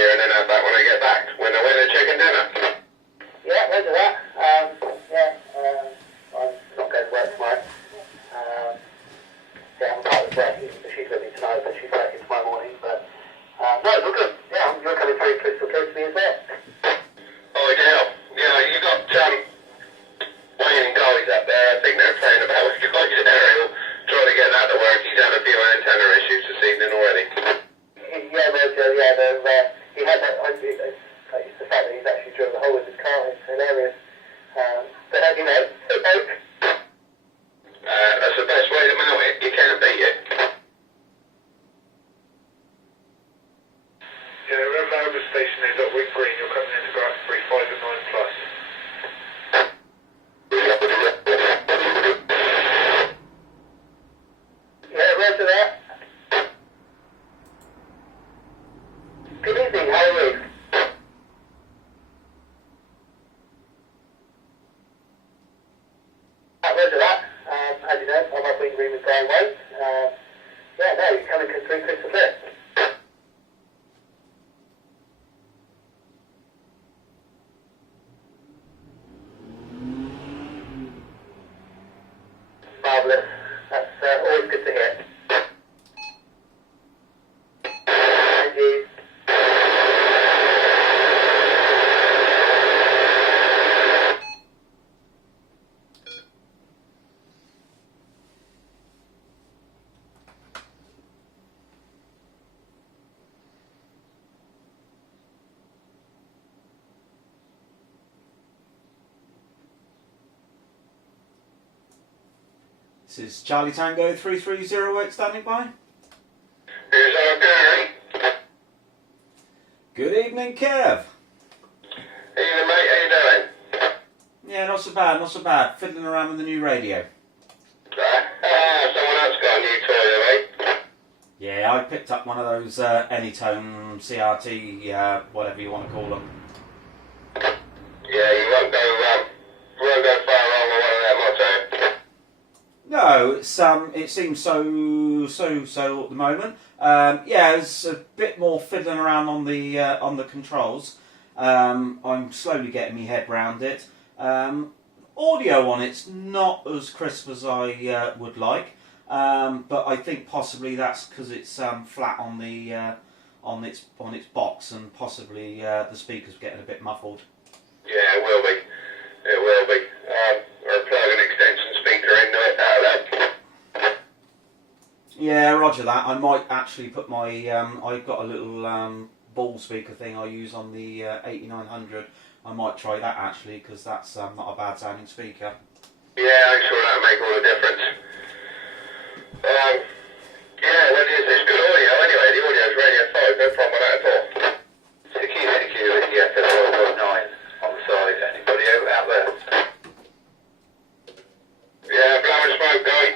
here and then have that when I get back. When I win a chicken dinner. Yeah, we'll do that. I'm not going to work tomorrow. I'm part of working. She's with me tonight, but she's working tomorrow morning. But no, look good. Yeah, you're coming through crystal clear to me as well. Oh, ideal. Yeah, you got Wayne and Golly's up there. I think they're playing about with Golly's aerial, trying to get that to work. He's had a few antenna issues this evening already. Yeah, Roger. Yeah, he had that. It's the fact that he's actually drilled a hole in his car. It's hilarious. But you know, that's the best way to mount it. You can't beat it. Yeah, Rev Albert station is at Wing Green. You're coming into grass 3, 5 and 9 plus. yeah, Roger that. Good evening. How are you? Roger that. As you know, I'm up Wing Green with Brian White. Yeah, no, you're coming through crystal clear. Marvellous. That's always good to hear. Thank you. This is Charlie Tango 3308 standing by. Here's our Gary. Good evening, Kev. Evening, mate. How you doing? Yeah, not so bad, not so bad. Fiddling around with the new radio. Someone else got a new toy, mate. Yeah, I picked up one of those Anytone CRT, whatever you want to call them. Yeah, you won't go far wrong with one of them, I'll tell you. No, it seems so at the moment. Yeah, it's a bit more fiddling around on the controls. I'm slowly getting my head round it. Audio on it's not as crisp as I would like, but I think possibly that's because it's flat on the on its box, and possibly the speaker's getting a bit muffled. Yeah, it will be. It will be. Or plug an extension speaker into it out there. Yeah, roger that. I might actually put my I've got a little ball speaker thing I use on the 8900. I might try that actually, because that's not a bad sounding speaker. Yeah, I'm sure that'll make all the difference. Yeah, well, it's good audio anyway. The audio's Radio 5, no problem with that at all. CQ, yeah, 12.9 on the side. Anybody out there? Yeah, blowing smoke, guy.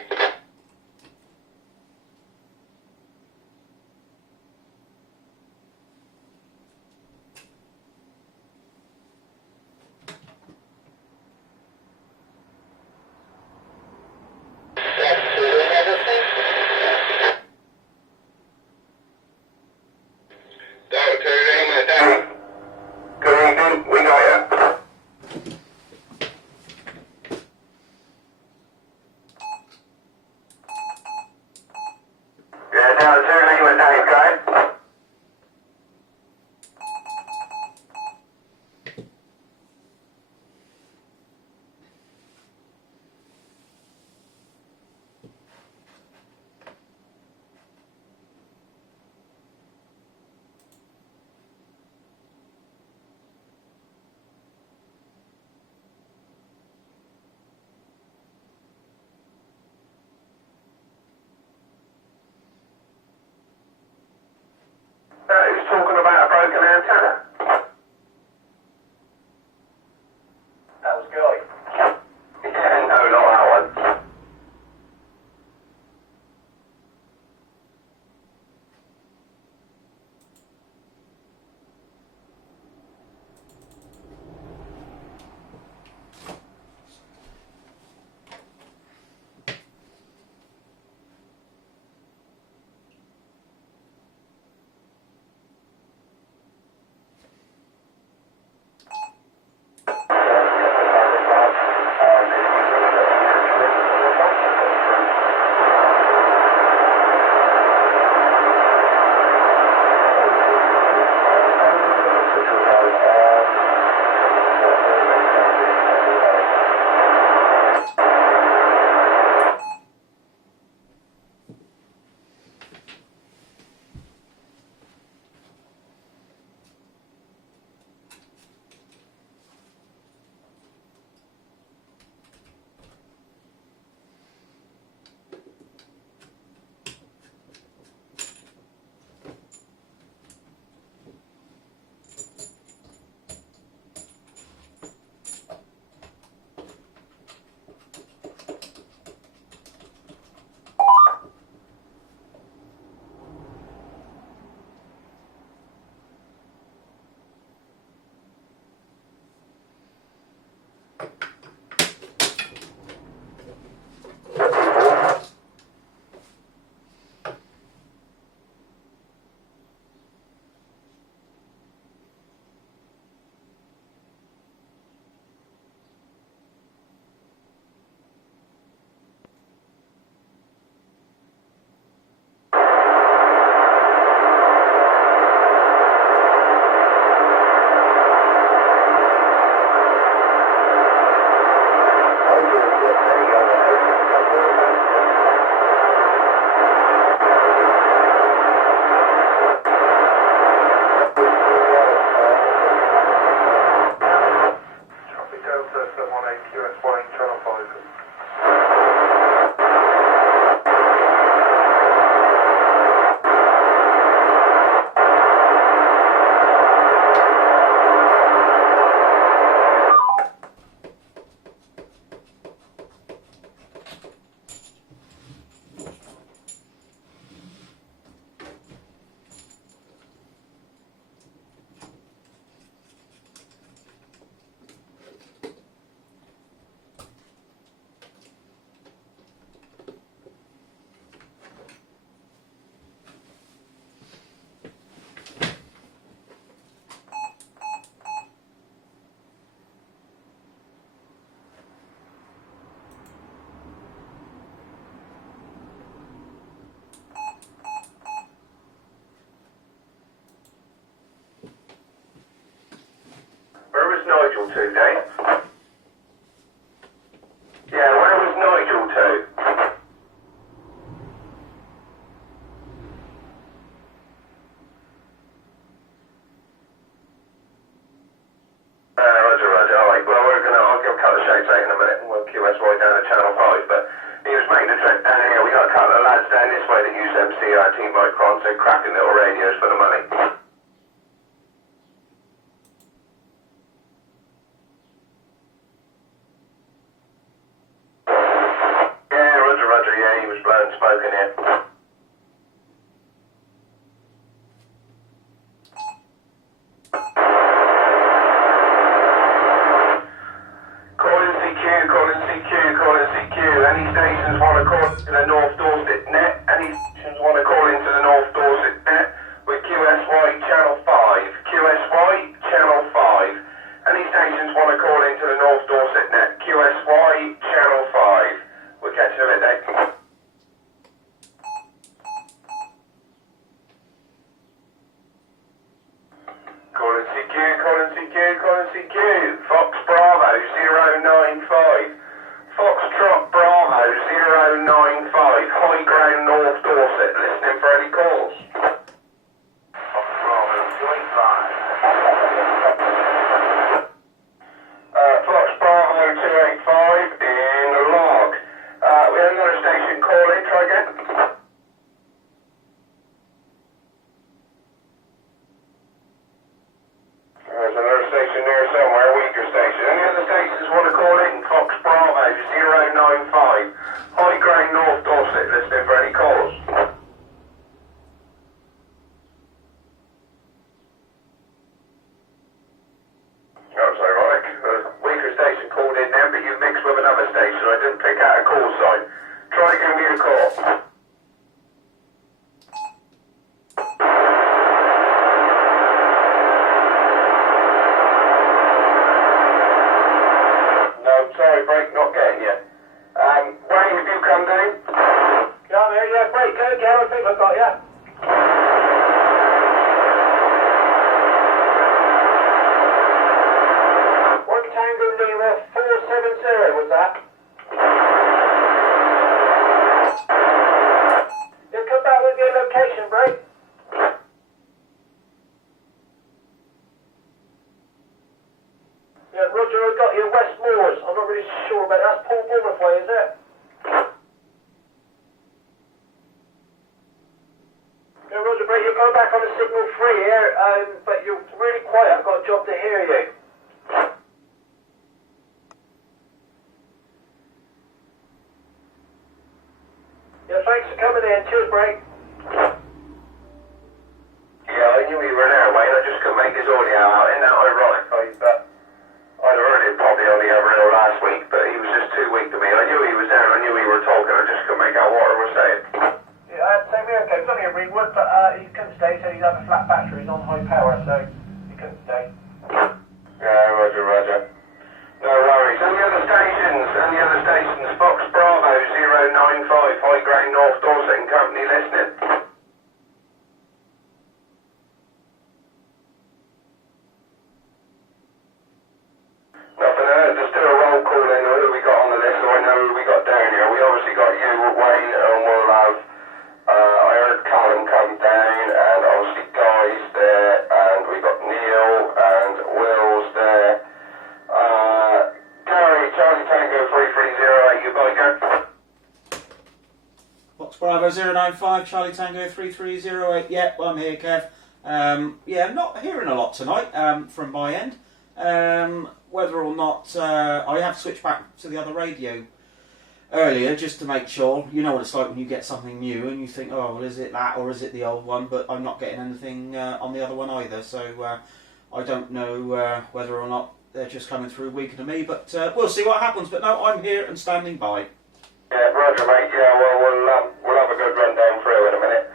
Fox Bravo 285 in log. We had another station call in, try again. There's another station there somewhere, weaker station. Any other stations want to call in? Fox Bravo 095. High Ground North Dorset, listening for any calls. That was ironic. The weaker station called in then, but you mixed with another station. I didn't pick out a call sign. Try to give me a call. No, sorry, break, not getting you. Wayne, have you come down? Yeah, I'm here, yeah, break, go again, I think I've got you. One Tango Lima 470 was that? You come back with your location, break. Yeah, Roger, I got you West Moors. I'm not really sure about that. That's Paul Bournemouth way, is it? Yeah, Roger, break, you're going back on the signal 3 here, but you're really quiet. I've got a job to hear you. Yeah, thanks for coming in. Cheers, break. Yeah, I knew you were there, Wayne. I just couldn't make his audio out. Isn't that ironic? I'd heard it probably on the other hill last week, but he was just too weak to me. I knew he was there and I knew we were talking. I just couldn't make out what I was saying. Yeah, same here. Okay, it was only a Ringwood, but he couldn't stay, so he'd have a flat battery. He's on high power, so he couldn't stay. Yeah, roger. No worries. Any other stations? Fox Bravo 095, High Ground North Dorset and Company listening. Nothing heard. There's still a roll call in. Who we got on the list? So I know who we got down here. We obviously got you, Wayne, and we'll have. I heard Callum come down, and obviously Guy's there, and we got Neil and Will's there. Gary, Charlie Tango 3308, you biker? Fox Bravo 095, Charlie Tango 3308. Yep, I'm here, Kev. Yeah, I'm not hearing a lot tonight from my end. Whether or not I have switched back to the other radio earlier just to make sure. You know what it's like when you get something new and you think, oh, well, is it that or is it the old one? But I'm not getting anything on the other one either, so I don't know whether or not they're just coming through weaker to me, but we'll see what happens. But no, I'm here and standing by. Yeah, roger, mate. Yeah, well, we'll have a good run down through in a minute.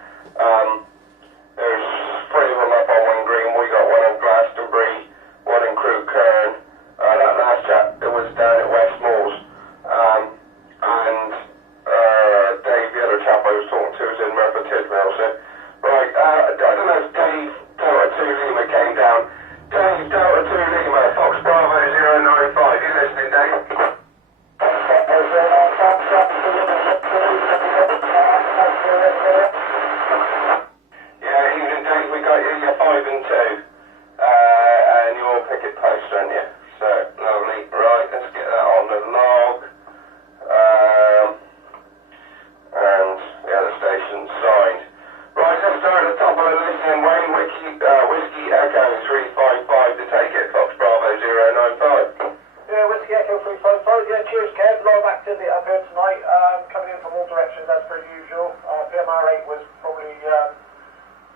There's 3 of them up on one green. We got one in Glastonbury, one in Crewe Kern. That last chap, it was down at West Moors. And Dave, the other chap I was talking to, was in Merthyr Tydfil. So, right, I don't know if Dave Delta 2 Lima came down. Dave Delta 2 Lima, Fox Bravo 095. You listening, Dave? Yeah, evening, Dave. We got you. You're 5 and 2. And you're picket post, aren't you? So, lovely. Right, let's get that on the log. And the other station's signed. Right, let's start at the top of the list then. Wayne, Whiskey Echo 355 to take it. Fox Bravo 095. Yeah, Whiskey Echo 355. Yeah, cheers, Kev. A lot of activity up here tonight. Coming in from all directions as per usual. PMR 8 was probably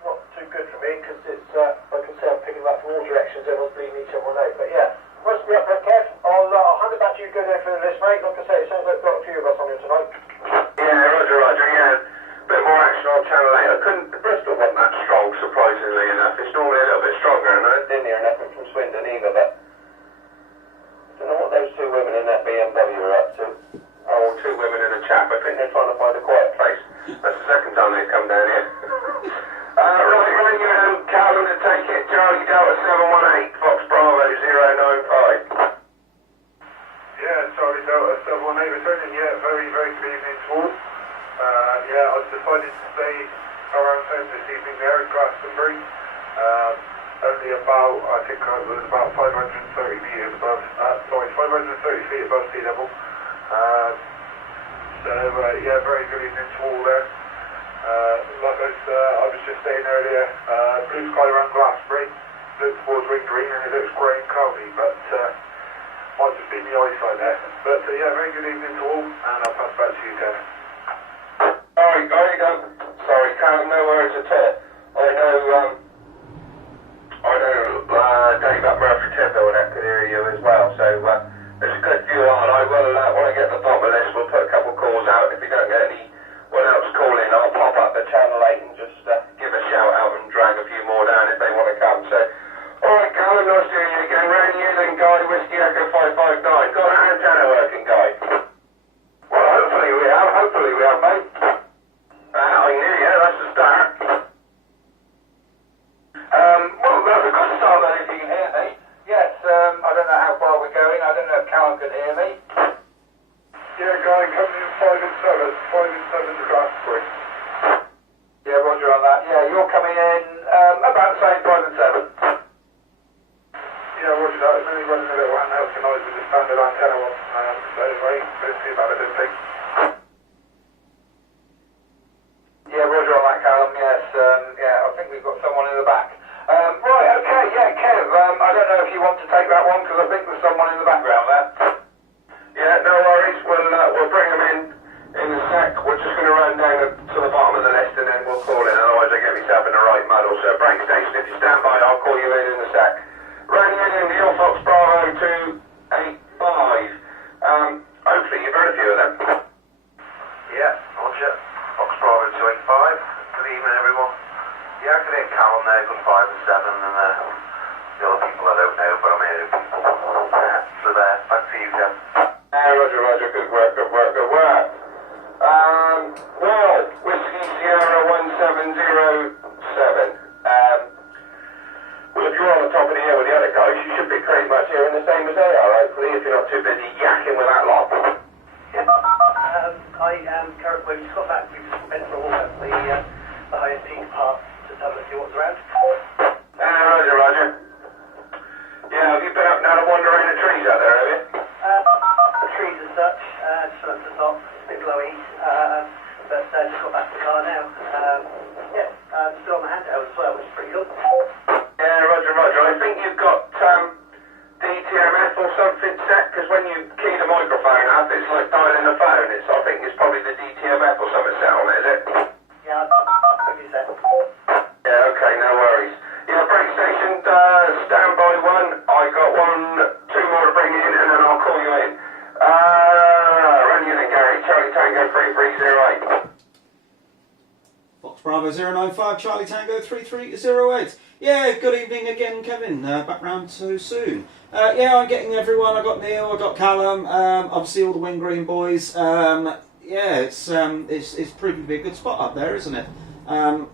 not too good for me because it's, like I said, I'm picking up from all directions. Everyone's bleeding each other out. But yeah, must be up there, Kev. I'll hand it back to you. Go there for the list, mate. Like I say, it sounds like we've got a few of us on here tonight. Yeah, roger, yeah. Bit more action on Channel 8. Bristol wasn't that strong, surprisingly enough. It's normally a little bit stronger, and I didn't hear nothing from Swindon either, but I don't know what those 2 women in that BMW are up to. Oh, 2 women and a chap. I think they're trying to find a quiet place. That's the second time they've come down here. Right, radio down, Callum to take it. Charlie Delta 718, Fox Bravo 095. Yeah, Charlie Delta 718 returning. Yeah, very, very good evening to all. Yeah, I've decided to stay around home this evening there in Glastonbury. only about, I think it was about 530 metres above, 530 feet above sea level. Yeah, very good evening to all there. Like I was just saying earlier, blue sky around Glastonbury, look towards Ring Green and it looks grey and cloudy, but might just be the eyesight there. But yeah, very good evening to all, and I'll pass back to you, Kevin. Sorry, Callum, no worries at all. I know Dave up Murphy Timber and that could hear you as well, so there's a good view on. I will, when I get the bottom of this, we'll put a couple calls out. If we don't get anyone else calling, I'll pop up the channel 8 and just give a shout out and drag a few more down if they want to come. So, alright, Callum, nice to hear you again. Round you then, Guy, Whiskey Echo 559. Got an antenna working, Guy? Well, hopefully we have, mate. I knew, yeah, that's the start. Well, that's a good start then, if you can hear me. Yes, I don't know how far we're going. I don't know if Callum can hear me. Yeah, Guy, coming in 5 and 7 to Glastonbury. Yeah, roger on that. Yeah, you're coming in about the same 5 and 7. Yeah, roger that. It's only running a little handheld tonight with the standard antenna on, so don't see about it, don't think. Yeah, roger on that, Callum. Yes, yeah, I think we've got someone in the back. Right, okay, yeah, Kev, I don't know if you want to take that one, because I think there's someone in the background there. Yeah, no worries. We'll bring them in a sec. We're just going to run down to the bottom of the list, and then we'll call in, otherwise I get myself in the right muddle. So, break station, if you stand by, I'll call you in a sec. Running in the Fox Bravo 285. Hopefully you've heard a few of them. Yeah, roger. Fox Bravo 285. Good evening, everyone. Yeah, I can hear Callum there, good 5 and 7, and the other people I don't know, but I'm hearing people. So there, back to you, Kev. Roger, good work. Well, Whiskey Sierra 1707. Well, if you're on the top of the hill with the other guys, you should be pretty much hearing the same as they are, hopefully, if you're not too busy yakking with that lot. Yeah. I am currently, when we just got back, we just went for a walk up the highest peak part to have a look at what's around. Roger. Yeah, have you been up now to wander around the trees out there, have you? The trees as such, just went up to the top, it's a bit blowy, but just got back to the car now. Still on the handheld as well, which is pretty cool. Yeah, Roger. I think you've got DTMF or something set, because when you key the microphone up, it's like dialing a phone. I think it's probably the DTMF or something set on it, is it? Yeah, I think it's set. Yeah, okay, no worries. Yeah, break station, standby 1. I got 2 more to bring in, and then I'll call you in. Run you in, Gary. Charlie Tango 3308. Fox Bravo 095, Charlie Tango 3308. Yeah, good evening again, Kevin. Back round so soon. Yeah, I'm getting everyone. I got Neil, I got Callum, obviously all the Wing Green boys. Yeah, it's proving to be a good spot up there, isn't it?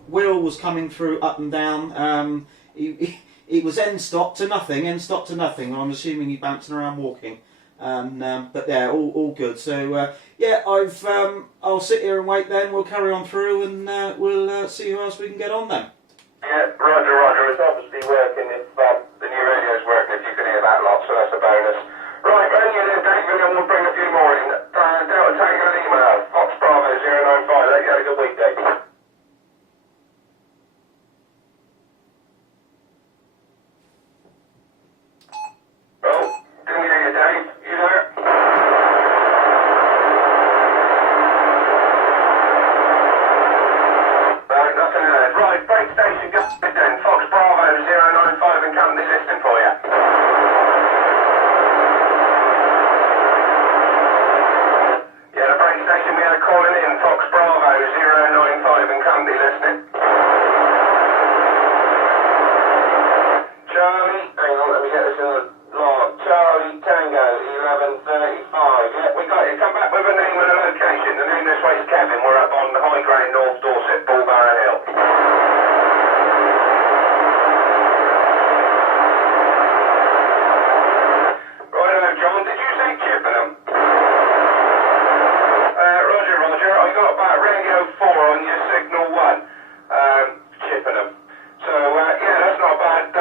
Will was coming through up and down. He was end stop to nothing. I'm assuming he's bouncing around walking. But yeah, all good. So yeah, I'll sit here and wait. Then we'll carry on through, and we'll see who else we can get on then. Yeah, Roger. It's obviously working. If the new radio's working, if you can hear that lot, so that's a bonus. Right, run you in, Dave, and then we'll bring a few more in. Delta Tango Lima, Fox Bravo 095. Hope you had a good week, Dave. Oh, didn't hear you, Dave. You there? Nothing heard. Right, break station, go then. Fox Bravo 095 and company listening for you. Yeah, the break station we had calling in. Fox Bravo 095 and company listening. Charlie, hang on, let me get this in the log. Charlie Tango 1135. Yeah, we got it. Come back with a name and a location. The name this way is Kevin. We're up on the high ground, North Dorset, Bullbarrow Hill. Righto, John, did you say Chippenham? Roger. I got about radio 4 on your signal 1. Chippenham. So, yeah, that's not bad.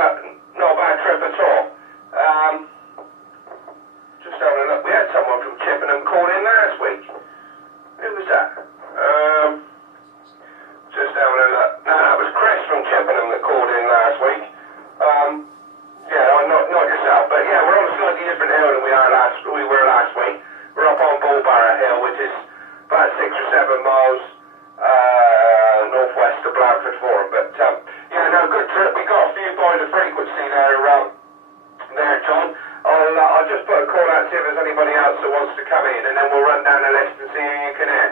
there, John. I'll just put a call out to see if there's anybody else that wants to come in, and then we'll run down the list and see who you can hear.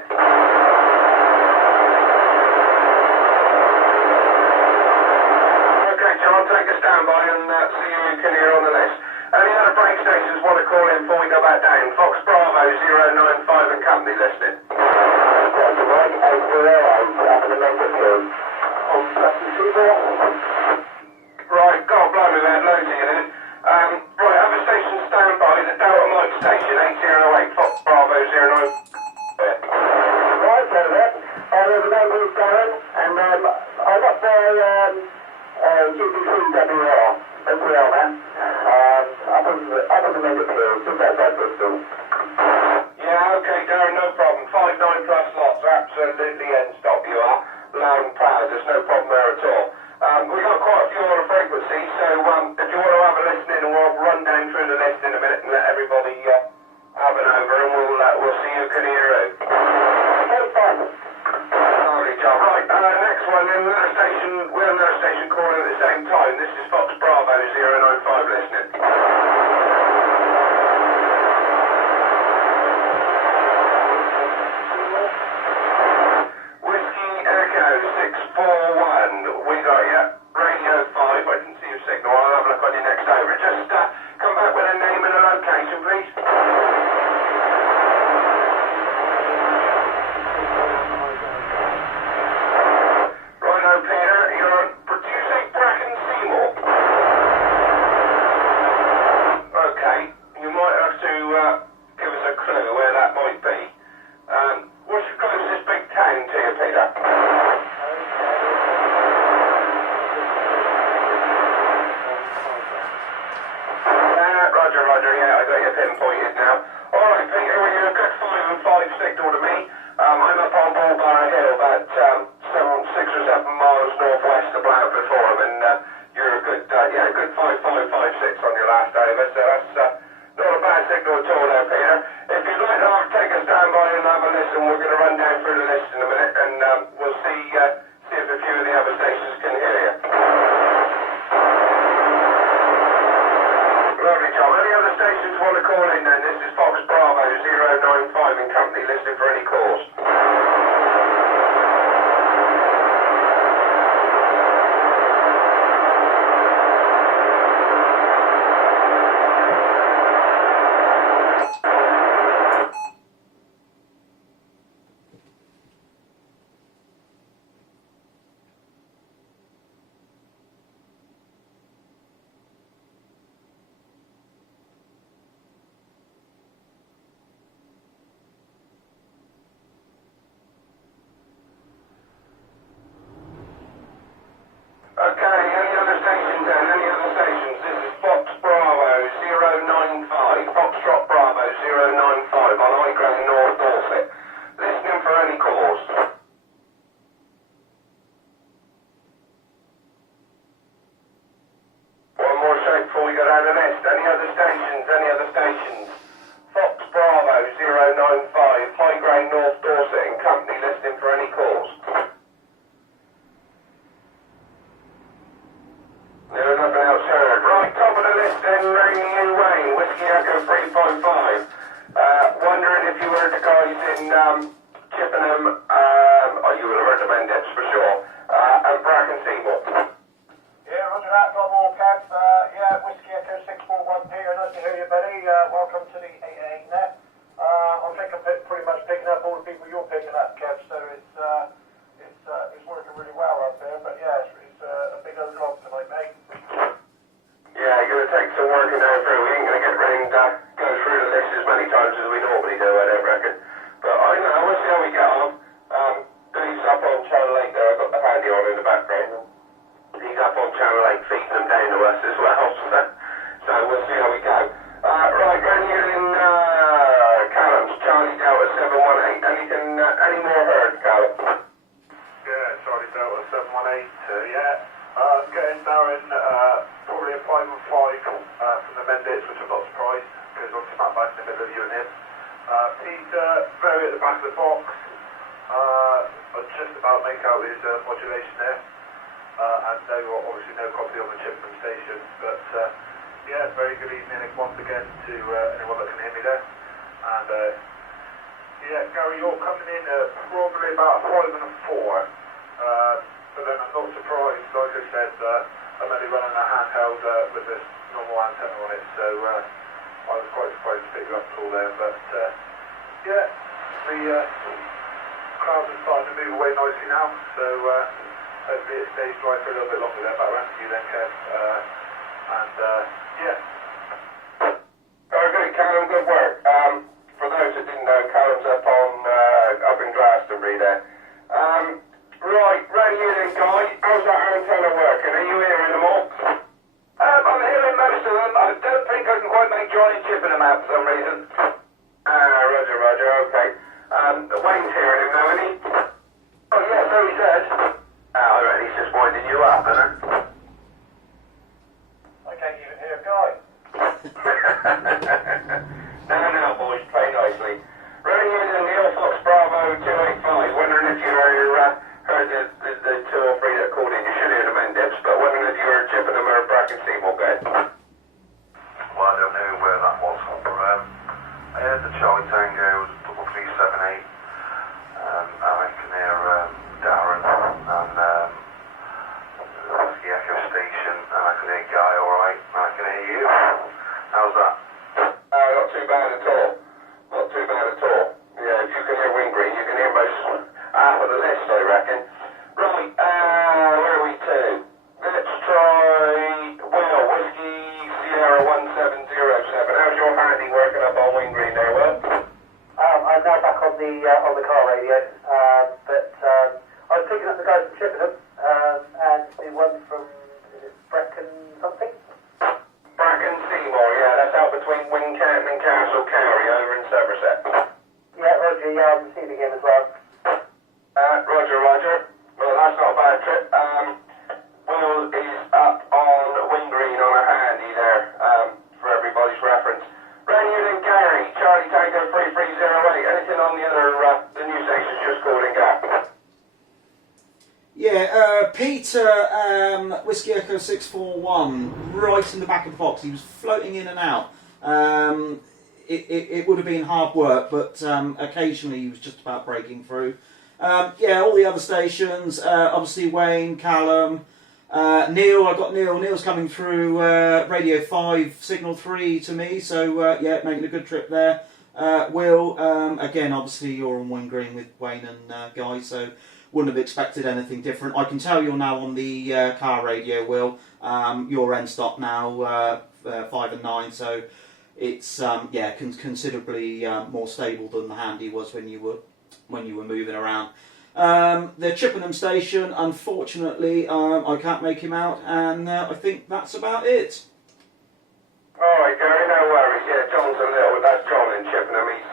Okay, John, take a standby and see who you can hear on the list. Any other break stations want to call in before we go back down? Fox Bravo 095 and company listed. That's right, 808 up in the number 2. On right, God blimey, we had loads of you then. Right, have a station standby, the Delta Mike station, 808 Fox Bravo 09. Right, so there. There's a number of going, and I got my GBC-WR as well, man. Up in the middle field, just outside Bristol. Yeah, okay, Darren, no problem. 5-9 plus lots, absolutely end stop you are. Loud and proud, there's no problem there at all. We've got quite a few on the frequency, so if you want to have a listen in, we'll run down through the list in a minute and let everybody have an over, and we'll see who can hear who. Okay, fine. Lovely job. Right, next one, we have another station calling at the same time. This is Fox Bravo 095 listening. Whiskey Echo 641. We got you. Radio 5. I didn't see your signal. I'll have a look on your next over. Just come back with a name and a location, please. Righto, Peter. You're on. Did you say Bracken Seymour? Okay. You might have to give us a clue where that might be. What's your closest big town to you, Peter? Roger, yeah, I got you pinpointed now. Alright, Peter, well, you're a good 5 and 5 signal to me. I'm up on Bullbar Hill, about 6 or 7 miles northwest of Blountford Forum, and you're a good, good 5-5-5-6 on your last over, so that's not a bad signal at all there, Peter. If you'd like to take a standby and have a listen, we're going to run down through the list in a minute, and we'll see if a few of the other stations can hear you. Lovely job. Any other stations want to call in then? This is Fox Bravo 095 and company listed for any calls. Okay, any other stations then? Any other stations? This is Fox Bravo 095, Foxtrot Bravo 095 on High Ground North Dorset. Listening for any calls. One more shake before we go down the list. Any other stations? Any other stations? Fox Bravo 095, High Ground North Dorset and company listening for any calls. There's nothing else heard. Right, top of the list then, ringing you Wayne, Whiskey Echo 355. Wondering if you heard the guys in Chippenham, you would have heard the Mendips for sure, and Bracken Seymour. Yeah, roger that, got more cab. Yeah, Whiskey Echo 641 Peter, nice to hear you, buddy. Welcome to the 88 net. I think I'm pretty much picking up all the people you're picking up, Kev, so it's working really well out there, but yeah, it's a big old job tonight, mate. Yeah, you're going to take some working down through. We ain't going to get ready and go through the list as many times as we normally do, I don't reckon. But I know, we'll see how we get on. Billy's up on Channel 8 there, I've got the handy on in the background. He's up on Channel 8 feeding them down to us as well, so we'll see how we go. Right, running in Callum's Charlie Delta 718. Any more heard, Callum? Yeah, Charlie Delta 718, yeah. Getting Darren probably a 5 and 5 from the Mendips, which I'm not surprised, because I'm smack bang in the middle of you and him. Peter, very at the back of the box. I just about make out his modulation there. and obviously no copy on the Chippenham station. But yeah, very good evening once again to anyone that can hear me there. And yeah, Gary, you're coming in at probably about 5 and a 4. But then I'm not surprised, like I said, I'm only running a handheld with this normal antenna on it, so I was quite surprised to pick you up at all there. But yeah, the clouds are starting to move away nicely now, so hopefully it stays dry for a little bit longer there. Back around to you then, Kev. And yeah. Very good, Callum, good work. For those that didn't know, Callum's up in Glastonbury there. Right, radio then, guys. How's that antenna working? Are you hearing them all? I'm hearing most of them. I don't think I can quite make Johnny Chippenham out for some reason. Roger, okay. Wayne's hearing him now, isn't he? Oh, yeah, so he says. I reckon he's just winding you up, isn't he? I can't even hear a guy. Now, boys, play nicely. Radio then, Neil Fox Bravo 285. Wondering if you heard the 2 or 3 that called in. You should hear them in dips, but wondering if you heard Chippenham or Bracken Seymour go. Well, I don't know where that was, but I heard the Charlie Tango 3378, and I can hear Darren and the Whiskey Echo station, and I can hear Guy alright, and I can hear you. How's that? Not too bad at all. Not too bad at all. Yeah, if you can hear Wingreen, you can hear most half of the list, I reckon. Right, where are we to? Let's try, well, Whiskey Sierra 1707. How's your handy working up on Wingreen there, Will? I'm now back on the car radio, but I was picking up the guys from Chippenham, and the one from Brecon something. Bracken Seymour, yeah, that's out between Wincanton and Castle County over in Somerset. Yeah, Roger, yeah, I'm receiving him as well. Roger. Well, that's not a bad trip. Will is up on Wingreen on a handy there, for everybody's reference. Radio then Gary, Charlie Tango 3308. Anything on the other, the news stations just called in, Gap? Yeah, Peter, Whiskey Echo 641, right in the back of the box. He was floating in and out. It would have been hard work, but occasionally he was just about breaking through. Yeah, all the other stations, obviously Wayne, Callum, Neil, I got Neil. Neil's coming through Radio 5, Signal 3 to me, so yeah, making a good trip there. Will, again, obviously you're on Wingreen with Wayne and Guy, so wouldn't have expected anything different. I can tell you're now on the car radio, Will. Your end stop now, 5 and 9, so it's yeah, considerably more stable than the handy was when you were moving around. The Chippenham station, unfortunately, I can't make him out, and I think that's about it. Alright, Gary, no worries. Yeah, John's a little, that's John in Chippenham. He's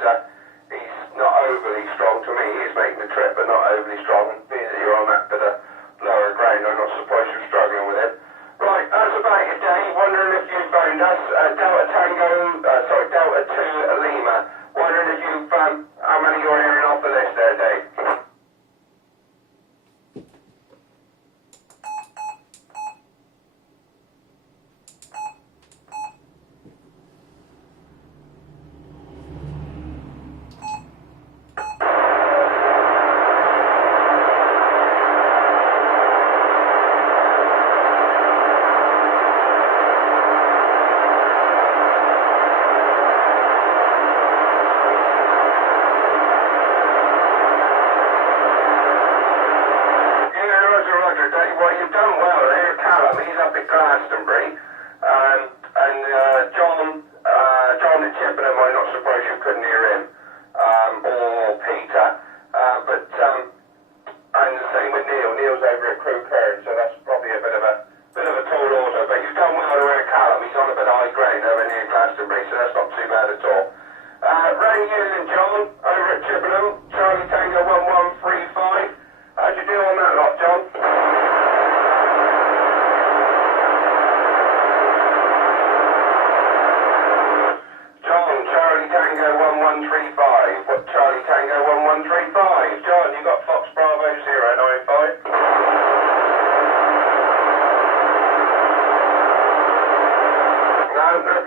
not overly strong to me. He's making the trip, but not overly strong. And being that you're on that bit of lower ground, I'm not surprised you're struggling with it. Right, that's about it, Dave. Wondering if you found us. Delta 2 Lima. Wondering if you've, how many you're hearing off the list there, Dave?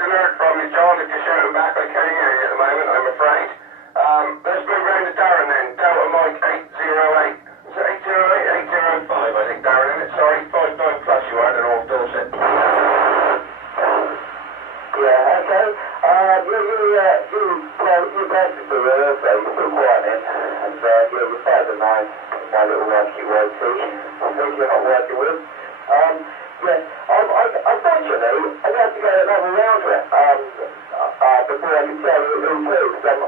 haven't heard from you, John. If you're shouting back, I can't hear you at the moment, I'm afraid. Let's move round to Darren then. Delta Mike 808. Is it 808? 805, I think, Darren, isn't it? Sorry, 59 plus you are, North Dorset. Yeah, okay. You've answered for so you're still quiet then. And you fired the nine, my little wacky white tee. I think you're not working with. Unfortunately, I'm going to have to go another round with it before I can tell you who to. Because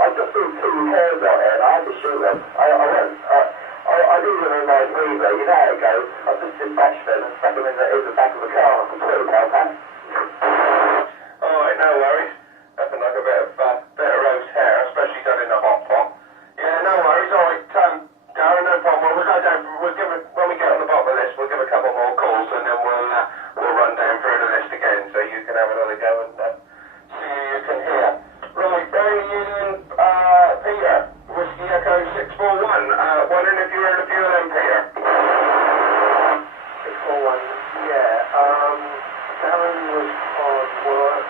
I just threw two hairs out there and I had to shoot them. I do them in my breather, you know how it goes. I just dispatched them and stuck them in the back of the car. I'm sorry about that. Alright, no worries. Nothing like a bit of roast hair, especially done in a hot pot. Yeah, no worries. Alright, Darren, no problem. We'll go down. When we get on the bottom of the list, we'll give a couple more calls and then we'll run down through the list again so you can have another go and see who you can hear. Right, Barry Union, Peter, Whiskey Echo 641. Wondering if you heard a few of them, Peter. 641, yeah. Darren was on work.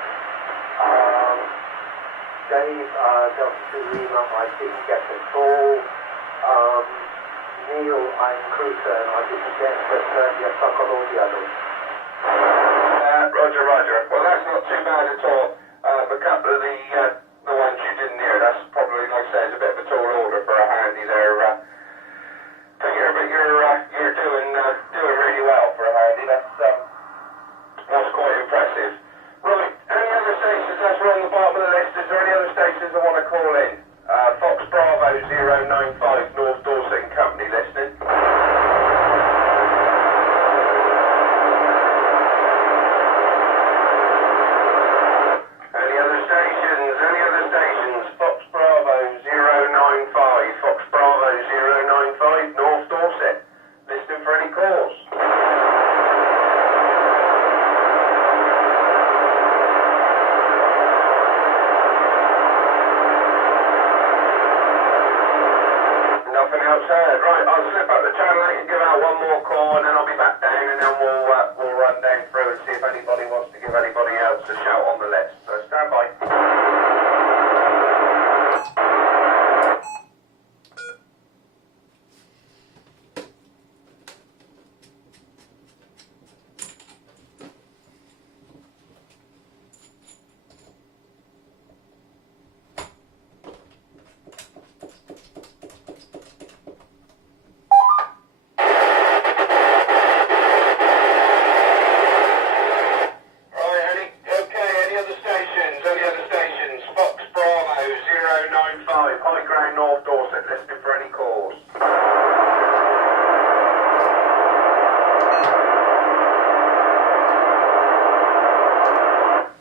Dave got to email, I didn't get the call. Neil, I'm Cruiser, and I didn't get, but yes, I got all the others. Roger. Well, that's not too bad at all. A couple of the ones you didn't hear, that's probably, like I say, it's a bit of a tall order for a handy there, Peter, but you're doing really well for a handy. That's quite impressive. Right, any other stations? That's right on the bottom of the list. Is there any other stations I want to call in? Fox Bravo 095 North Dorset and Company listening. Any other stations? Fox Bravo 095. Fox Bravo 095 North Dorset. Listening for any calls. Nothing else heard. Right, I'll slip up the channel and give out one more call and then I'll be back down and then we'll run down through and see if anybody wants to give anybody else a shout on the list. So stand by. North Dorset, listening for any calls.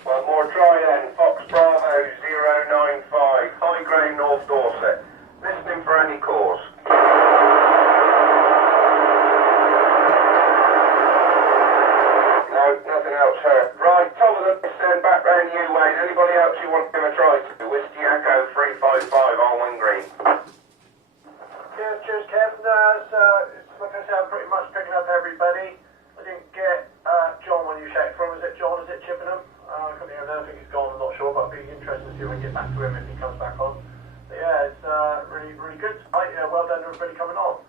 One more try then, Fox Bravo 095, High Ground North Dorset, listening for any calls. No, nothing else heard. Right, top of the list then, back round you ways. Anybody else you want to give a try to? Whiskey Echo 355 on Wing Green. Cheers, Kev. Like I said, I'm pretty much picking up everybody. I didn't get John when you shouted from. Is it John? Is it Chippenham? I couldn't hear him. I think he's gone. I'm not sure, but I'd be interested to see when we get back to him if he comes back on. But yeah, it's really, really good. Right, well done to everybody coming on.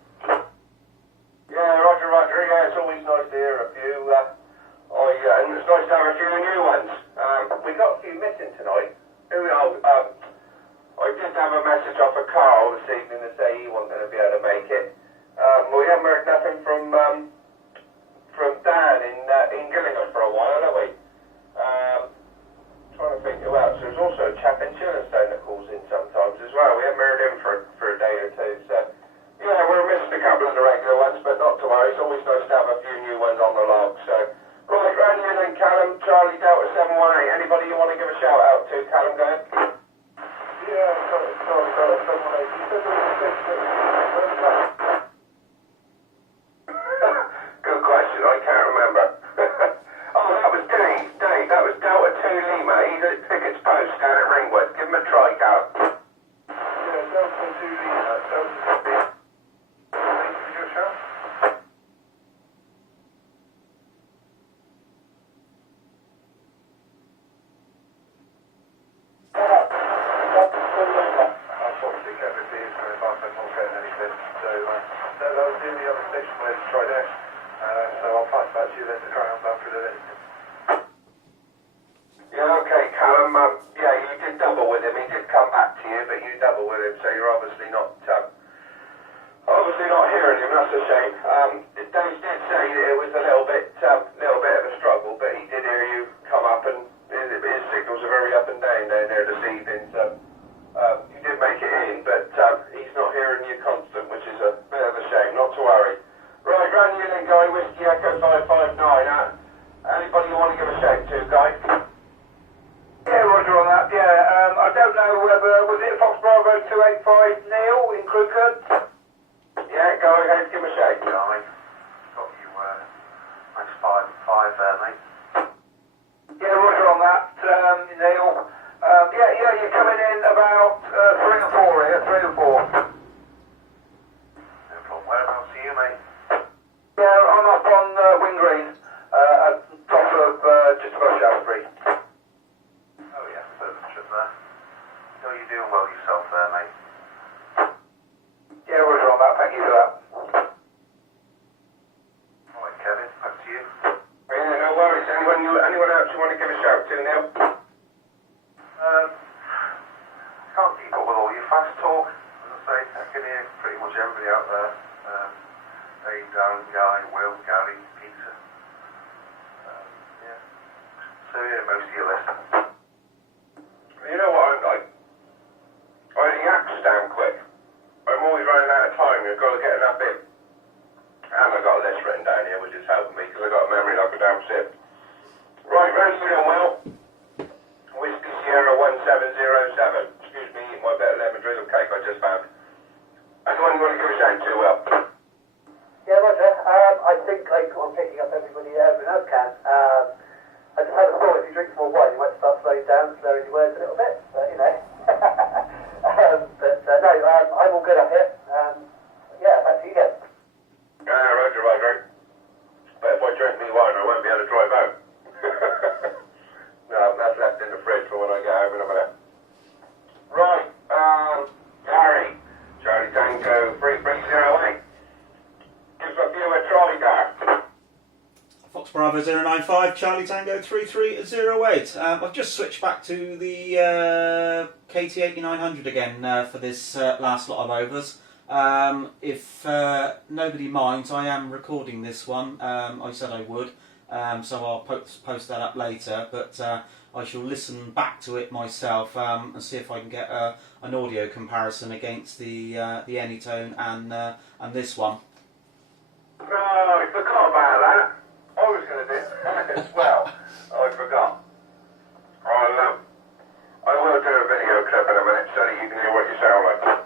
Yeah, Roger. Yeah, it's always nice to hear a few. And it's nice to have a few new ones. We got a few missing tonight. I did have a message off of Carl this evening to say he wasn't going to be able to make it. We haven't heard nothing from Dan in Gillingham for a while, have we? Trying to think who else. There's also a chap in Chillenstone that calls in sometimes as well. We haven't heard him for a day or two. So yeah, we're missing a couple of the regular ones, but not to worry. It's always nice to have a few new ones on the log. So right, round you then, Callum, Charlie Delta 718. Anybody you want to give a shout out to? Callum, go ahead. Yeah, sorry, 718. You said there was 6. Good question, I can't remember. Oh, that was Dave, that was Delta 2 Lima. He's at Tickets Post down at Ringwood. Give him a try, Cal. Yeah, Delta 2 Lima. Delta 2 Lima. Shout? Oh yeah, further trip there. No, you're doing well yourself there, mate. Yeah, Roger on that. Thank you for that. Alright, Kevin, back to you. Yeah, no worries. Anyone else you want to give a shout to, Neil? Can't keep up with all your fast talk. As I say, I can hear pretty much everybody out there. Dave, Darren, Guy, Will, Gary, Peter. Yeah. So yeah, most of your list. You know what I'm like? I react damn quick. I'm always running out of time. I've got to get enough in. And I've got a list written down here, which is helping me because I've got a memory like a damn zip. Right, racing on Will. Whiskey Sierra 1707. Excuse me, eat my bit of lemon drizzle cake I just found. That's the one you want to give a shout to, Will. Yeah, Roger. I think I'm picking up everybody everyone else can. I just had a thought, if you drink more wine, you might start slowing down, slowing your words a little bit, but you know. No, I'm all good up here. Yeah, back to you guys. Roger. But if I drink me wine, I won't be able to drive out. No, that's left in the fridge for when I get home in a minute. Right, Gary, Charlie Tango 3308. Gives a few a try, Gar. Fox Bravo 095, Charlie Tango 3308. I've just switched back to the KT8900 again for this last lot of overs. If nobody minds, I am recording this one. I said I would, so I'll post that up later. But I shall listen back to it myself and see if I can get an audio comparison against the Anytone and this one. No, I forgot about that. I was going to do that as well. I forgot. I will do a video clip in a minute so that you can hear what you sound like.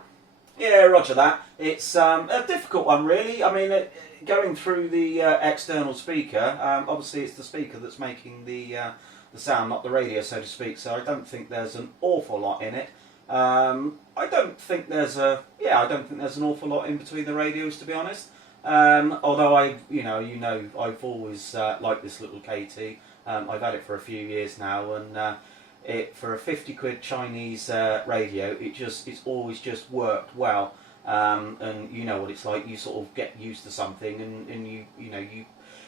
Yeah, roger that. It's a difficult one, really. I mean, going through the external speaker, obviously it's the speaker that's making the sound, not the radio, so to speak. So I don't think there's an awful lot in it. I don't think there's an awful lot in between the radios, to be honest. Although I've always liked this little KT. I've had it for a few years now, and for a 50 quid Chinese radio, it's always just worked well. And you know what it's like. You sort of get used to something, and you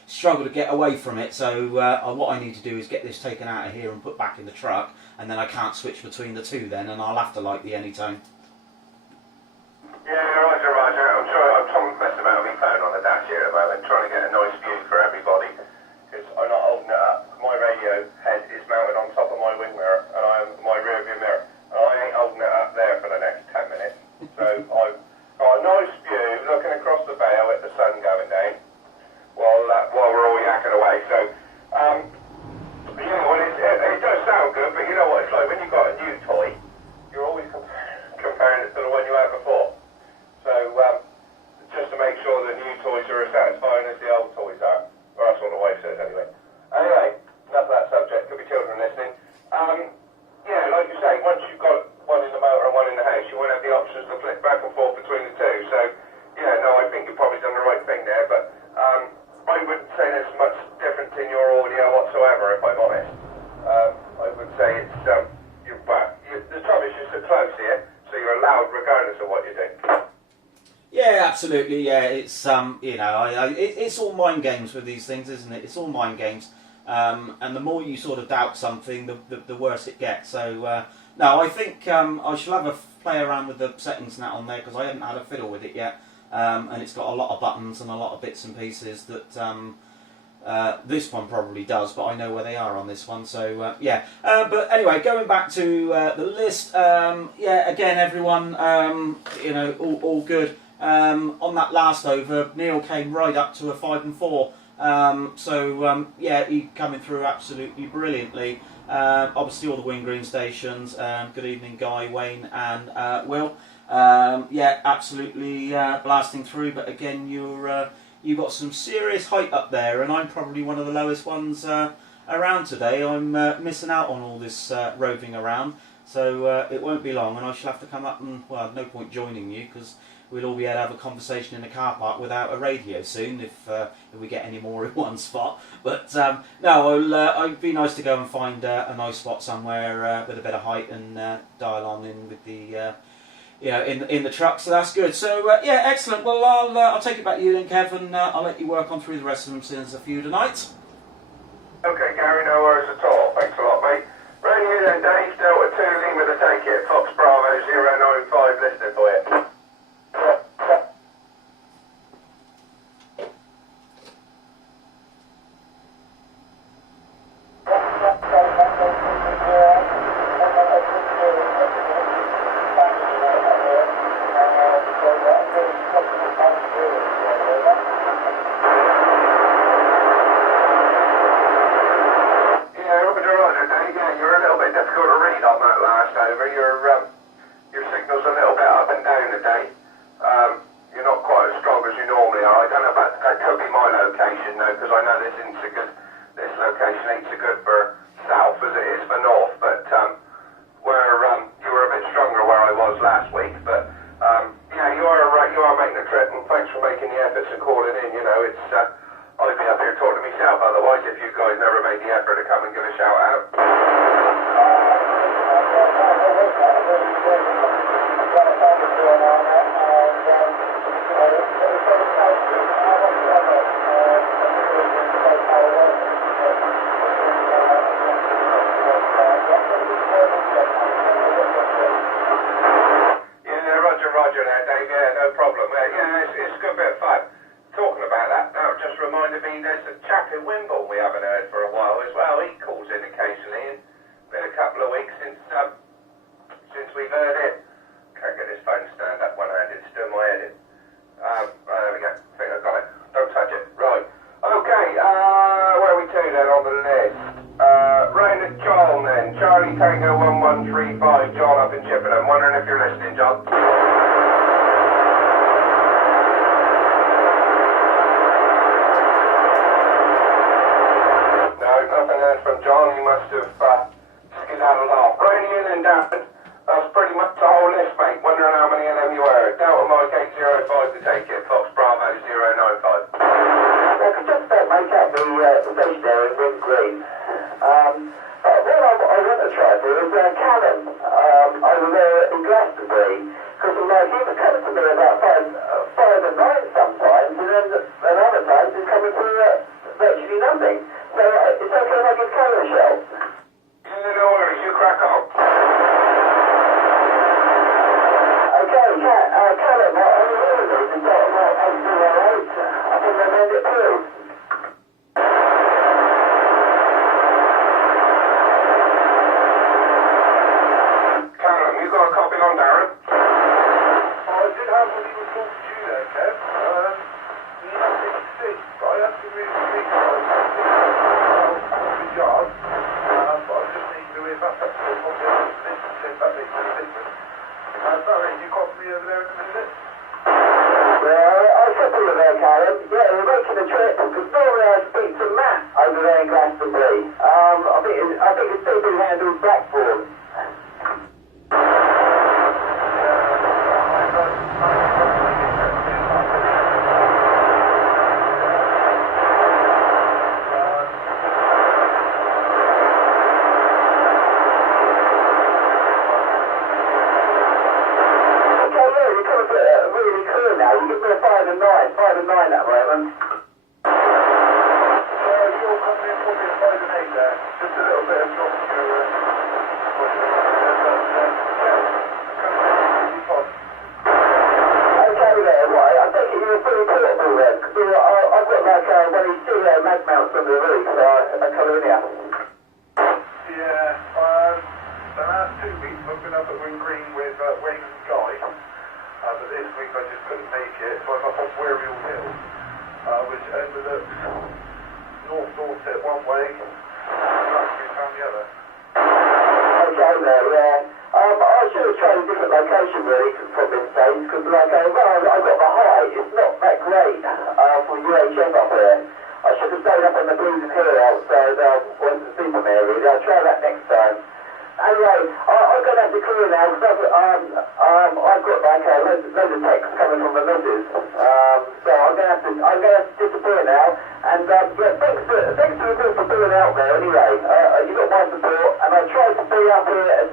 struggle to get away from it. So what I need to do is get this taken out of here and put back in the truck, and then I can't switch between the two then, and I'll have to like the Anytone. Yeah, Roger. I'm messing about with my phone on the dash here at the moment, trying to get a nice view for everybody. Because I'm not holding it up. My radio head is mounted on top of my wing mirror, and my rear view mirror. And I ain't holding it up there for the next 10 minutes. So I've got a nice view looking across the bay at the sun going down while we're all yakking away. So, it does sound good, but you know what it's like when you've got a new toy, you're always comparing it to the one you had before. So, just to make sure the new toys are as satisfying as the old toys are. Well, that's what the wife says anyway. Anyway, enough of that subject. Could be children listening. Yeah, like you say, once you've got one in the motor and one in the house, you won't have the options to flick back and forth between the two. So, yeah, no, I think you've probably done the right thing there. But I wouldn't say there's much difference in your audio whatsoever, if I'm honest. I would say it's the trouble is you're so close here, so you're loud regardless of what you do. Yeah, absolutely. Yeah, it's it's all mind games with these things, isn't it? It's all mind games, and the more you sort of doubt something, the worse it gets. So no, I think I shall have a play around with the settings and that on there because I haven't had a fiddle with it yet, and it's got a lot of buttons and a lot of bits and pieces that this one probably does, but I know where they are on this one. So yeah, but anyway, going back to the list, yeah, again, everyone, all good. On that last over, Neil came right up to a 5 and 4. Yeah, he coming through absolutely brilliantly. Obviously, all the Wingreen stations. Good evening, Guy, Wayne, and Will. Yeah, absolutely blasting through. But again, you've got some serious height up there, and I'm probably one of the lowest ones around today. I'm missing out on all this roving around. So it won't be long, and I shall have to come up and, well, no point joining you because we'll all be able to have a conversation in the car park without a radio soon if we get any more in one spot. But no, it'd be nice to go and find a nice spot somewhere with a bit of height and dial on in with the in the truck. So that's good. So yeah, excellent. Well, I'll take it back to you then, Kev, and I'll let you work on through the rest of them since there's a few tonight. Okay, Gary, no worries at all. Thanks a lot, mate. Right here then, Dave, Delta 2, Lima to take it, Fox Bravo 095, listening for you. Your signal's a little bit up and down today. You're not quite as strong as you normally are. I don't know about that. Could be my location though, because I know this location ain't so good for south as it is for north. But where you were a bit stronger where I was last week. But yeah, you are right. You are making a trip, and thanks for making the efforts and calling in. You know, it's I'd be up here talking to myself otherwise if you guys never made the effort to come and give a shout out. Roger there, Dave. Yeah, no problem. Yeah, it's a good bit of fun. Talking about that, now it just reminded me there's a chap in Wimble we haven't heard for a while as well. He calls in occasionally. It's been a couple of weeks since we've heard him. Can't get this phone stand up one-handed, it's doing my head in. There we go. I think I got it. Don't touch it. Right. Okay, where are we to then on the list? Round at John then. Charlie Tango 1135, John up in Chippenham. Wondering if you're listening, John. From John, he must have skedaddled off. Right in and Darren, that's pretty much the whole list, mate. Wondering how many of them you heard. Delta Mike 805 to take it, Fox Bravo 095. I could just about make out the station there in Wind Green. What I want to try for is Callum over there in Glastonbury, because he was coming to me about 5 and 9 sometimes, and then other times he's coming to virtually nothing. So it's okay if I give Callum a shout? Yeah, no worries, you crack on. Okay, Callum, I really need to start about 808. I think they made it through. Callum, you got a copy on Darren? I did have when he was talking to you there, Kev. He had 66, but I have to really think yard, but I just need to hear back up to the listen to that makes any difference. Barry, you got me over there in a minute? Well, I'll set you there, Callum. Yeah, we're making a trip, because normally I speak to Matt over there in Glastonbury. I think it's still being handled Blackbourne. Which overlooks North Dorset one way and Glastonbury down the other. Okay there, yeah. I should have tried a different location really from this stage, because like, I've got the height, it's not that great for UHF up here. I should have stayed up on the Blues and Hill outside Western Supermare really. I'll try that next time. Anyway, I'm going to have to call you now because I've got like loads of texts coming from the missus. So I'm going to have to disappear now. And yeah, thanks to the group for being out there anyway. You got my support, and I try to be up here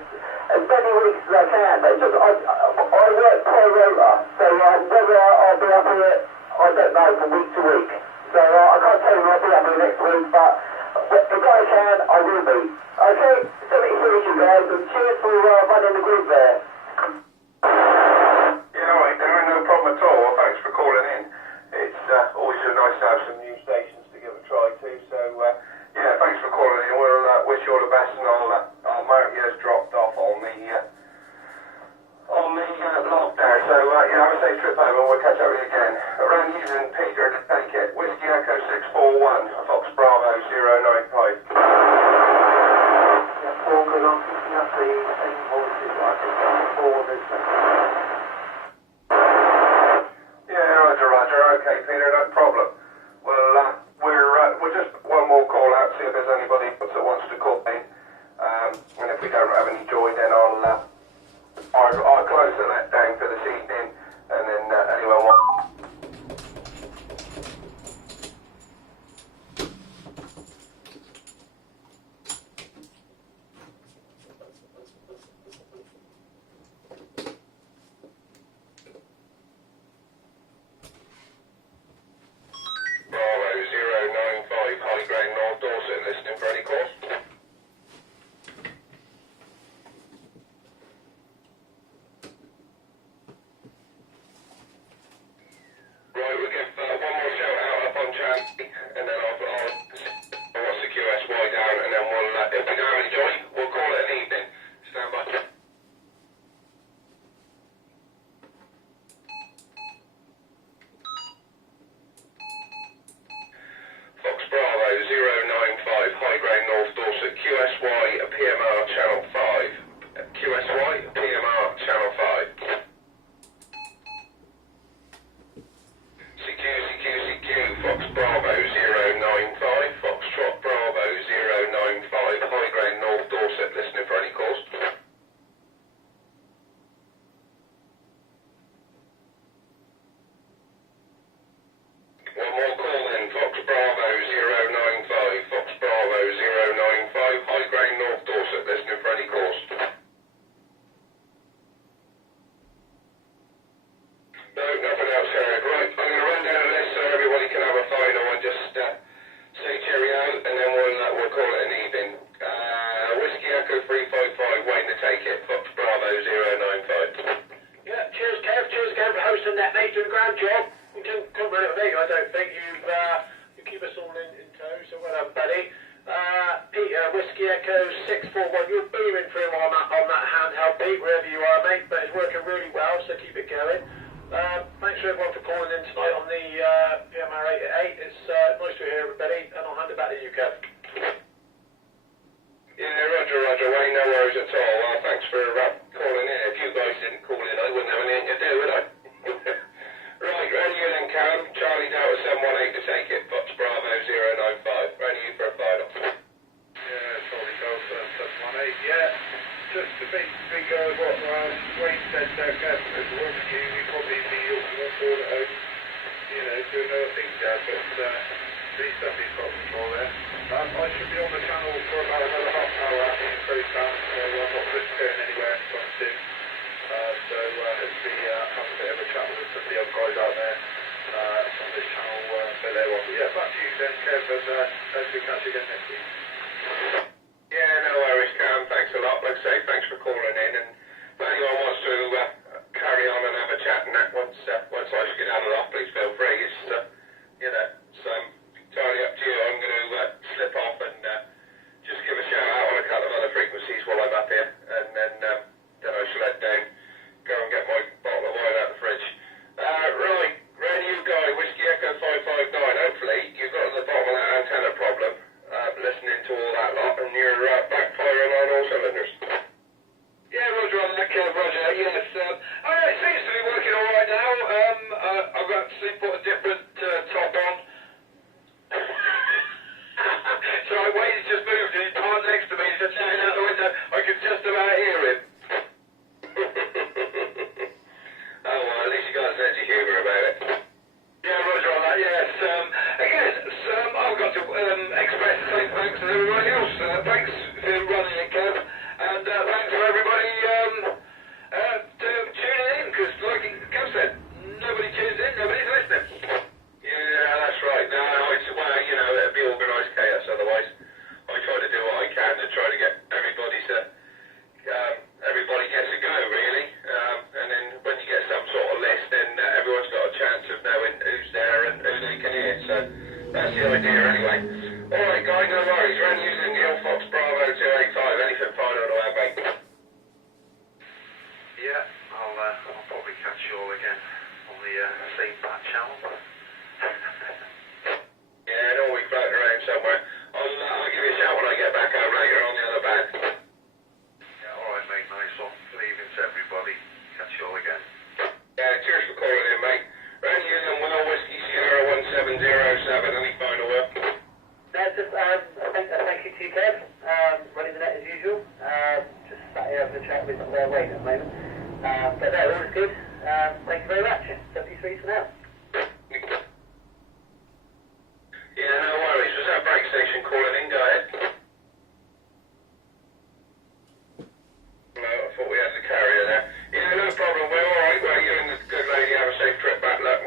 as many weeks as I can. But it's just I work pro rota, so whether I'll be up here, I don't know, from week to week. So I can't tell you I'll be up here next week, but if I can, I will be. Okay, so many cheers you guys, and cheers for running the group there. Yeah, all right, Darren, no problem at all. Well, thanks for calling in. It's always so nice to have some new stations to give a try to. So, yeah, thanks for calling in. We'll wish you all the best, and I'll mark you as dropped off on the log there. So, yeah, have a safe trip home, and we'll catch up with you again. Around you and Peter to take it. Whiskey Echo 641, Fox Bravo 095. All good on picking up the invoices like it's on the board, isn't it? Yeah, Roger. Okay, Peter, no problem. We'll just one more call out, see if there's anybody else that wants to call in. And if we don't have any joy, then I'll close the let down for this evening, and then anyone wants. Bravo 095, High Ground North Dorset, listening for any calls. Right, we'll give one more shout out up on Charlie, and then I'll watch the QSY down, and then we'll, if we don't have any joy, we'll call it an evening. Stand by. Fox Bravo 095, High Ground North Dorset, QSY PMR Channel 5. QSY PMR Channel 5. CQ, Fox Bravo 095, Foxtrot Bravo 095, High Ground North Dorset, listening for any calls. One more call then, Fox Bravo 095, Fox Bravo 095, High Ground North Dorset, listening for any calls. No, nothing else, Eric. Right, I'm going to run down a list so everybody can have a final and just say cheerio, and then we'll call it an evening. Whiskey Echo 355, waiting to take it, Fox Bravo 095. Yeah, cheers Kev for hosting that, mate, doing a grand job. You couldn't run it with me, I don't think. You keep us all in tow, so well done, buddy. Peter, Whiskey Echo 641, you're booming through on that handheld, Pete, wherever you are, mate, but it's working really well, so keep it going. Thanks for everyone for calling in tonight on the PMR 8 at 8. It's nice to hear everybody, and I'll hand it back to you, Kev. Yeah, Roger, Wayne, no worries at all. Well, thanks for calling in. If you guys didn't call in, I wouldn't have anything to do, would I? Right, ready you then, Callum. Charlie Delta 718 to take it, Fox Bravo 095. Ready you for a final. Yeah, Charlie Delta 718, yeah. Just to basically go what Wayne said there, Kev, as a woman, you probably be on board at home, doing other things there, but these definitely got control there. I should be on the channel for about another half an hour after you close down, so I'm not just going anywhere anytime soon. So hopefully have a bit of a chat with some of the other guys out there on this channel for their one. But yeah, back to you then, Kev, and hopefully catch you again next week. Yeah, no worries, Cam. Thanks a lot. Like I say, thanks for calling in. And if anyone wants to carry on and have a chat and that once I get out of off, please feel free. It's it's entirely up to you. I'm going to slip off and just give a shout out on a couple chat with Wayne at the moment. But no, all is good. Thank you very much. 73 for now. Yeah, no worries. Was that brake station calling in? Go ahead. No, I thought we had the carrier there. Yeah, no problem. We're all right. Well, you and the good lady have a safe trip back. Luck.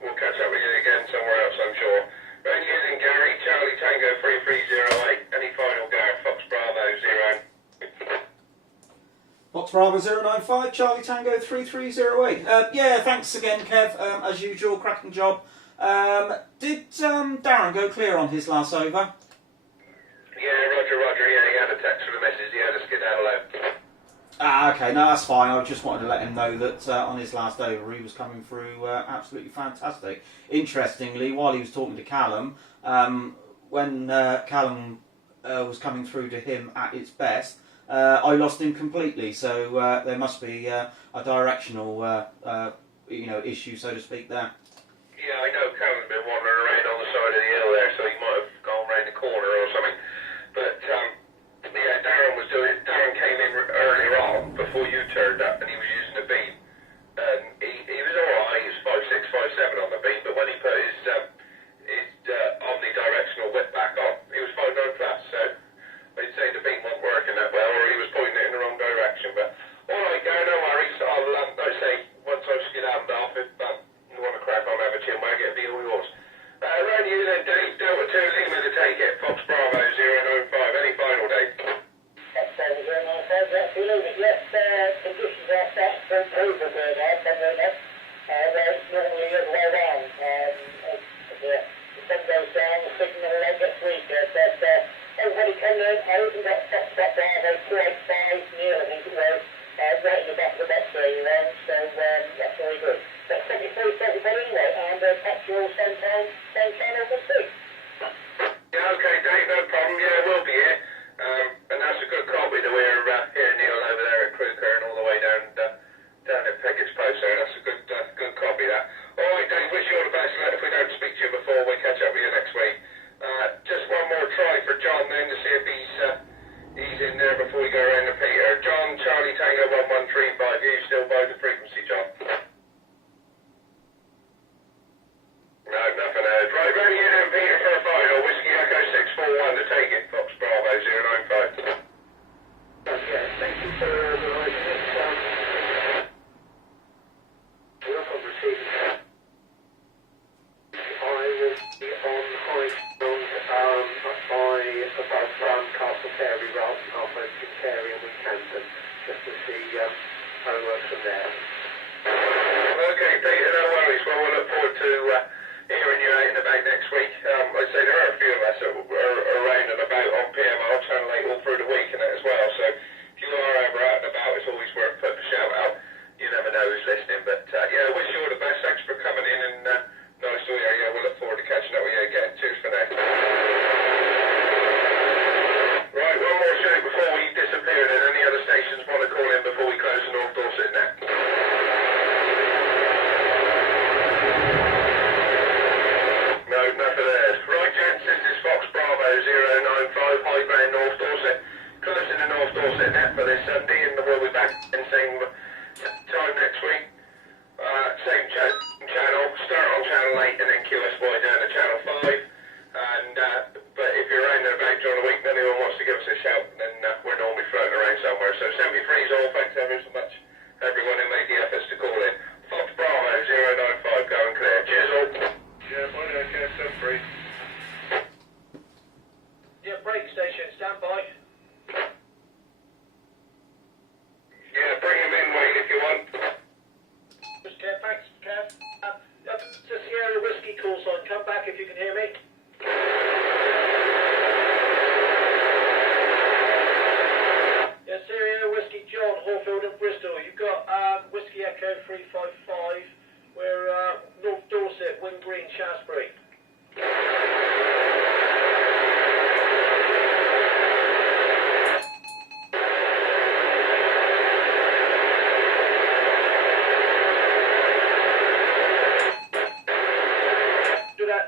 We'll catch up with you again somewhere else, I'm sure. Right, you in Gary, Charlie Tango 3308. Any final go? Fox Bravo 0. Fox Bravo 095, Charlie Tango 3308. Yeah, thanks again, Kev. As usual, cracking job. Did Darren go clear on his last over? Yeah, Roger. Yeah, he had a text from the missus. He had a skedaddle out. Okay, no, that's fine. I just wanted to let him know that on his last over he was coming through absolutely fantastic. Interestingly, while he was talking to Callum, when Callum was coming through to him at its best, I lost him completely. So there must be a directional issue, so to speak, there. Yeah, I know Callum's been wandering around on the side of the hill there, so he might have gone round the corner or something. But yeah, Darren came in earlier on before you turned up, and he was using the beam. And he was alright. He was 5.6, 5.7 on the beam, but when he put his omnidirectional whip back on, he was 5.9 plus. So I'd say the beam wasn't working that well, or he was pointing it in the wrong direction. But all right, go, no worries. I'll say once I've skedaddled off, if you want to crack on, have a chin wag, it'll be all yours. Around you then, Dave. Delta 2 Lima to take it. Fox Bravo 095. Any final, Dave? Fox Bravo 095, that's you leave it. Yes, conditions are starting to improve a bit now, somewhere else. Where it's normally the other way around. The sun goes down, the signal gets weaker. But everybody came in. I even got Fox Bravo 285 near, I think it was, right in the back of the box there, so that's very good. That's 73 for everybody anyway, and catch you all same channel this week. Yeah, okay, Dave, no problem. Yeah, we'll be here. And that's a good copy that we're hearing Neil over there at Crewker and all the way down at Peggett's Post there. That's a good copy, that. All right, Dave, wish you all the best. If we don't speak to you before, we'll catch up with you next week. Just one more try for John then to see if he's in there before we go around to Peter. John, Charlie Tango 1135. You still by the frequency, John? No, nothing heard. Right, ready in and Peter for a final. Whiskey Echo 641 to take it. Fox Bravo 095. Yeah, thank you for the right work on receiving that. I will be on high ground by above Castle Carey rather than halfway between Carey and Wincanton, just to see how it works from there. Okay, Peter, no worries. Well, we'll look forward to hearing you out and about next week. I'd say there are a few of us that are around and about on PMR Channel 8 all through the week and that as well. So if you are ever out and about, it's always worth putting a shout out. You never know who's listening. But yeah, wish you all the best. Thanks for coming in and nice to hear you. We'll look forward to catching up with you again. Cheers for now. Right, one more shout before we disappear. Then any other stations want to call in before we close the North Dorset net? No, nothing there. Right, gents, this is Fox Bravo 095, high ground North Dorset. Closing the North Dorset net for this Sunday, and we'll be back in same time next week. Same channel, start on Channel 8 and then QSY down to Channel 5. And but if you're around and about during the week and anyone wants to give us a shout, then we're normally floating around somewhere. So 73 is all. Thanks ever so much, everyone who made the efforts to call in. Fox Bravo 095 going clear. Cheers all. Yeah, mine okay, 73. Yeah, brake station, stand by. Yeah, bring him in, Wade, if you want. Just Kev, thanks, Kev. To Sierra Whiskey call sign, come back if you can hear me. Yeah, Sierra Whiskey John, Hawfield and Bristol. You've got Whiskey Echo 355. We're North Dorset, Wind Green, Shaftesbury.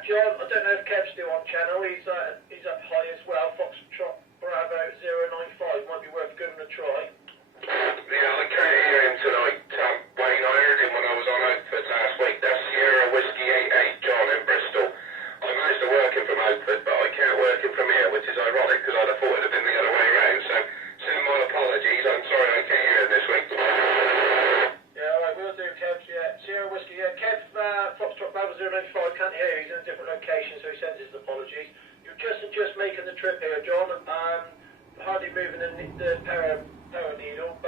John, I don't know if Kev's still on channel, he's up high as well, Foxtrot Bravo 095, might be worth giving a try. trip here, John. Hardly moving the power needle, but